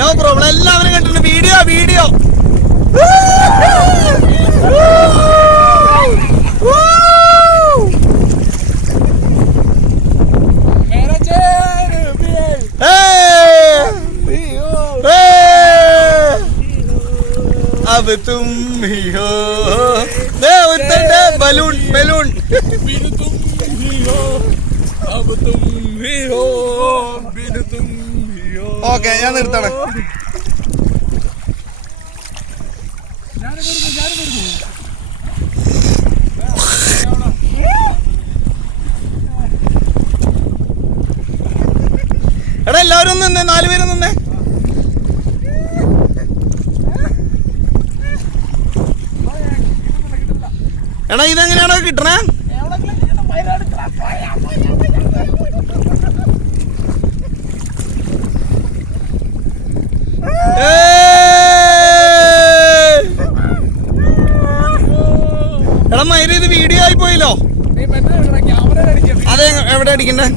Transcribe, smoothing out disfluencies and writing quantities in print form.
No problem. എല്ലാവരും കണ്ടിട്ടുണ്ട്. Video video अब तुम ही हो बलून बलून बिन तुम ही हो अब तुम ही हो बिन तुम ही हो. ഓക്കെ ഞാൻ നിർത്തണം. എടാ എല്ലാവരും നിന്നേ, 4 പേരും നിന്നേ. എടാ ഇതെങ്ങനെയാണോ കിട്ടണേ? എടാ മയില് ഇത് വീഡിയോ ആയി പോയല്ലോ. അതെ എവിടെ അടിക്കണ്ടേ?